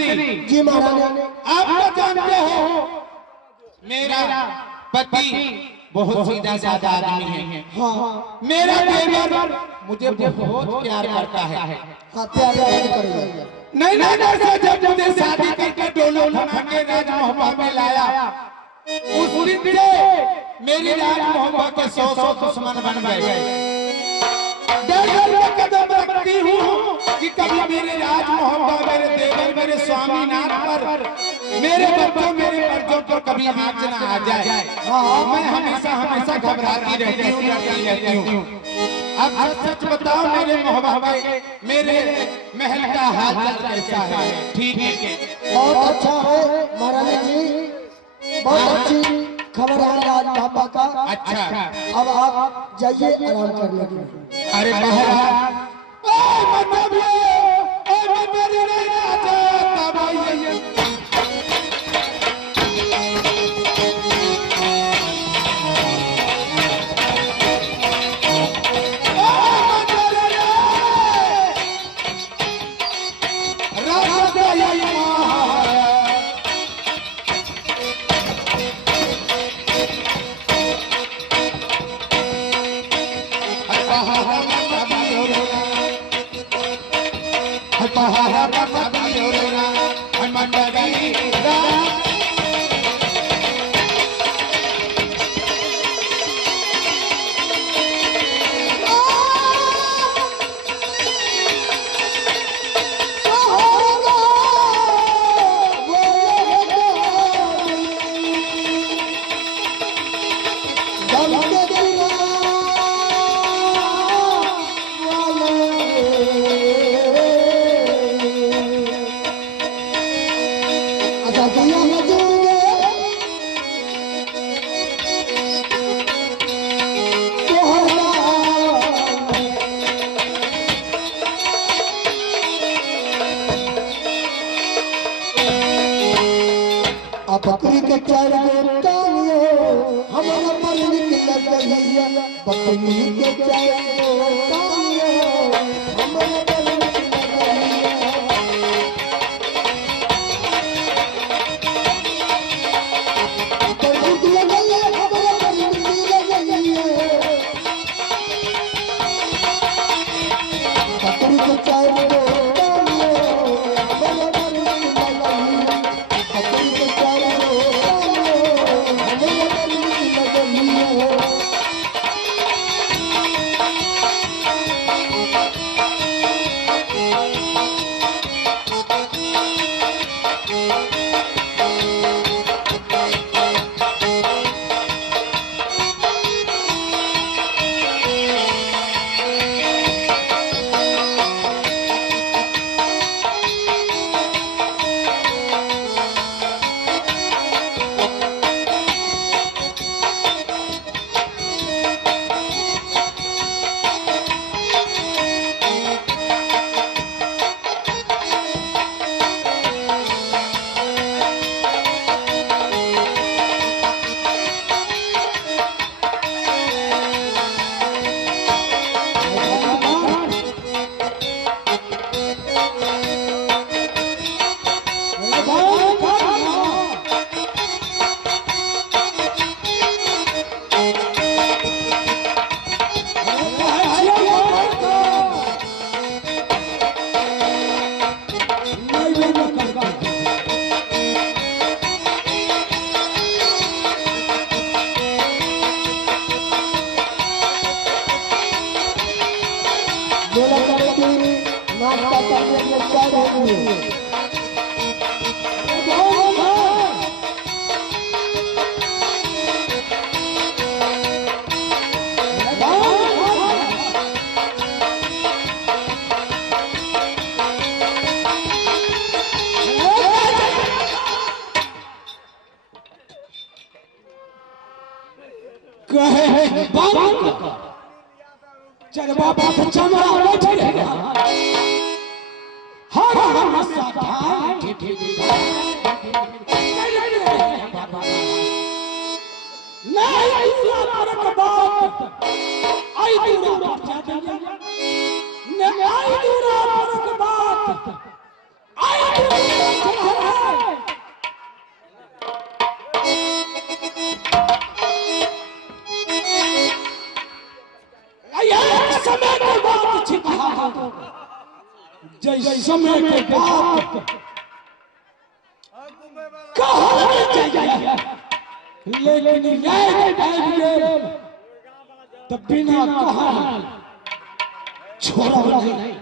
जी महाराज, आप जानते हो मेरा पति बहुत सीधा साधा आदमी है। हाँ मेरा देवर मुझे बहुत प्यार करता है। हाँ प्यार करेंगे। नहीं जब मुझे शादी करके डोलो बना के राज मोहब्बा में लाया, उस दिन से मेरी राज मोहब्बा के 100 दुश्मन बन गए। डर कदम रखती हूँ कि कभी मेरे राज मोहब्बा, मेरे देवर, मेरे स्वामी नाथ पर, मेरे बच्चों, मेरे बच्चों पर कभी आँच न आ जाए। मैं हमेशा घबराती रहती हूँ, डरती रहती हूँ। अब सच बताओ मेरे मोहब्बा, मेरे महल का हाल कैसा है? ठीक है, बहुत अच्छा है महाराज जी, बहुत अच्छी खबर है राज बाबा का। अच्छा, अब आप जाइए आराम कर लीजिए। अरे महाराज, बकरी के चार टांगियो हमारा पर निकल गई, बकरी के चार टांगियो हमारा पर निकल गई। बकरी के गई हमारा पर निकल गई, बकरी के चार कहे चल बाबा तो चमड़ा बैठे रहेगा हर हम साधा ठीक नहीं दूरा पर के बात आई दूरा पर जाते न आई दूरा पर के बात आई दूरा जैसे समय के बाद कहा जाइए लेकिन ये तब बिना कहा छोड़ा नहीं